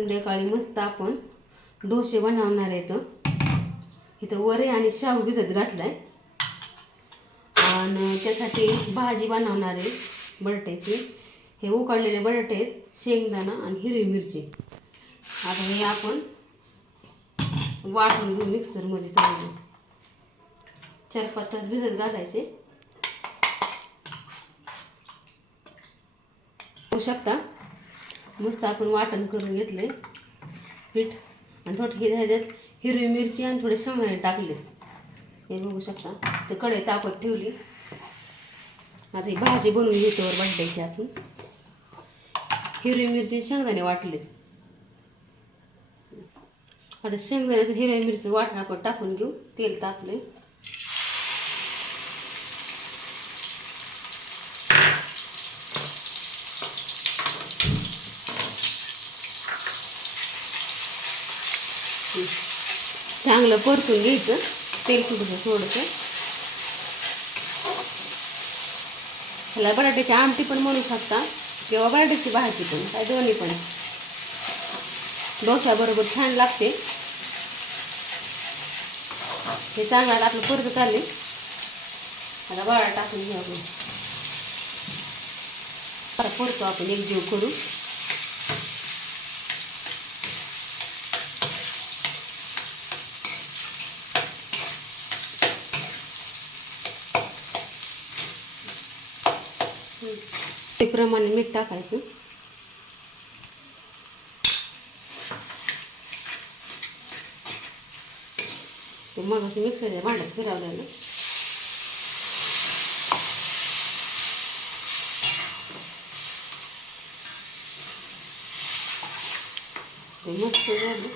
संध्याकाळी मस्त आपण डोसे बनवणार आहेत इथं. वरे आणि शाहू भिजत घातलाय. आणि त्यासाठी भाजी बनवणार आहे बटाट्याची. हे उकडलेले बटाटे आहेत शेंगदाणा आणि हिरवी मिरची. आता हे आपण वाटून घेऊ मिक्सरमध्ये चांगलं. चार पाच तास भिजत घालायचे. होऊ शकता? मस्त आपण वाटण करून घेतलंय. पीठ आणि थोडं हे ह्याच्यात हिरवी मिरची आणि थोडे शेंगदाणे टाकले. हे बघू शकता. तर कढई तापत ठेवली. आता ही भाजी बनवून घेतोवर वर आपण. हिरवी मिरची शेंगदाणे वाटले. आता शेंगदाण्याचं हिरव्या मिरची वाटण आपण टाकून घेऊ. तेल तापले चांगलं परतून घ्यायचं तेल सुटलं थोडंसं. ह्याला बटाट्याची आमटी पण म्हणू शकता किंवा बटाट्याची भाजी पण काय दोन्ही पण. डोशाबरोबर छान लागते. हे चांगलं आपलं परत आले आता बळा टाकून घेऊ आपण परतो आपण एक जीव करू ते प्रमाणे मीठ टाकायचं. ते मग असं मिक्सरच्या भांड्यात फिरवलेलं ते मस्त झालं.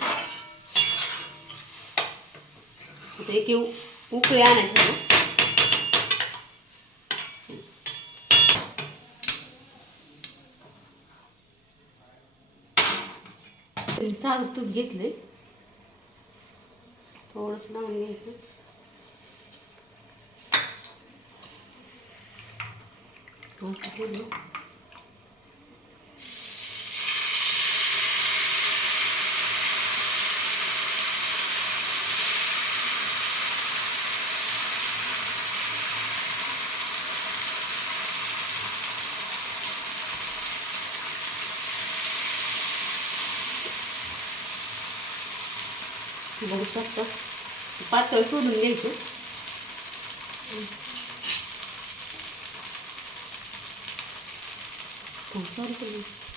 आता एक उ- आणायचे आणायची ना साधं तूप घेतले थोडंसं लावून घ्यायचं असं केलं बघू शकता. पातळ सोडून घ्यायचं हो,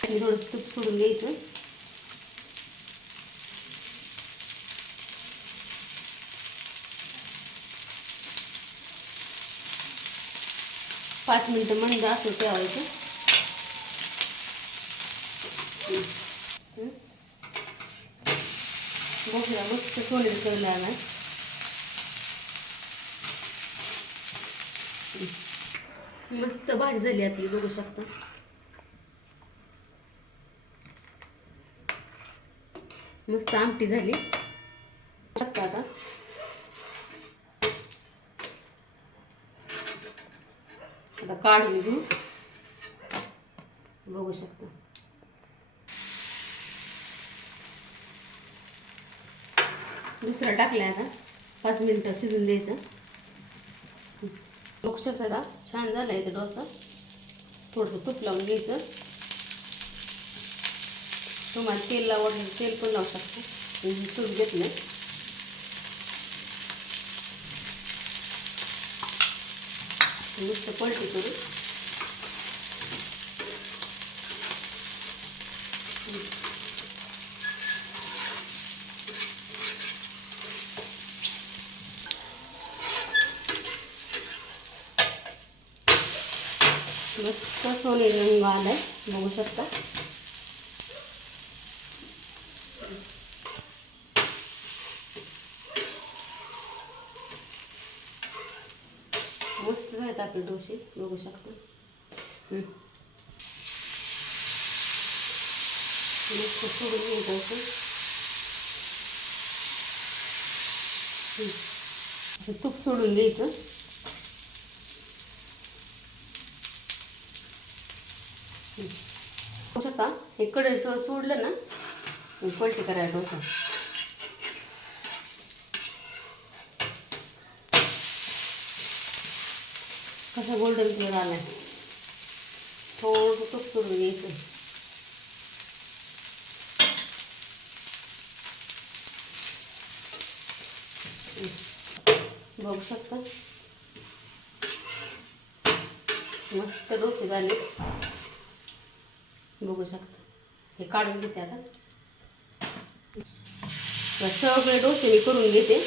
आणि थोडंसं तूप सोडून घ्यायचं. पाच मिनटं मंद असं ठेवायचं. बघूया मस्त सोनेरी कलर आलाय मस्त भाजी झाली आपली बघू शकता मस्त आमटी झाली शकता आता आता काढून घेऊ बघू शकता दुसरं टाकलाय आता. पाच मिनटं शिजून द्यायचं. बघू शकता आता छान झालं आहे ते डोसा. थोडंसं तूप लावून घ्यायचं. तुम्हाला तेल लावलं तेल पण लावू शकता. तूप घेतलं नुसतं पलटी करू मस्त सोनेरी रंग आलाय बघू शकता मस्त झालेत आपले डोसे बघू शकता हम्म. मस्त सोडून घ्यायचं असं हम्म. असं तूप सोडून द्यायचं बघू शकता हे कढई सह सोडलं ना आणि पलटी करायला डोसा. कसं गोल्डन कलर आलाय. थोडंसं तूप सोडून घ्यायचं. बघू शकता. मस्त डोसे झाले. बघू शकता. हे काढून घेते आता. सगळे डोसे मी करून घेते.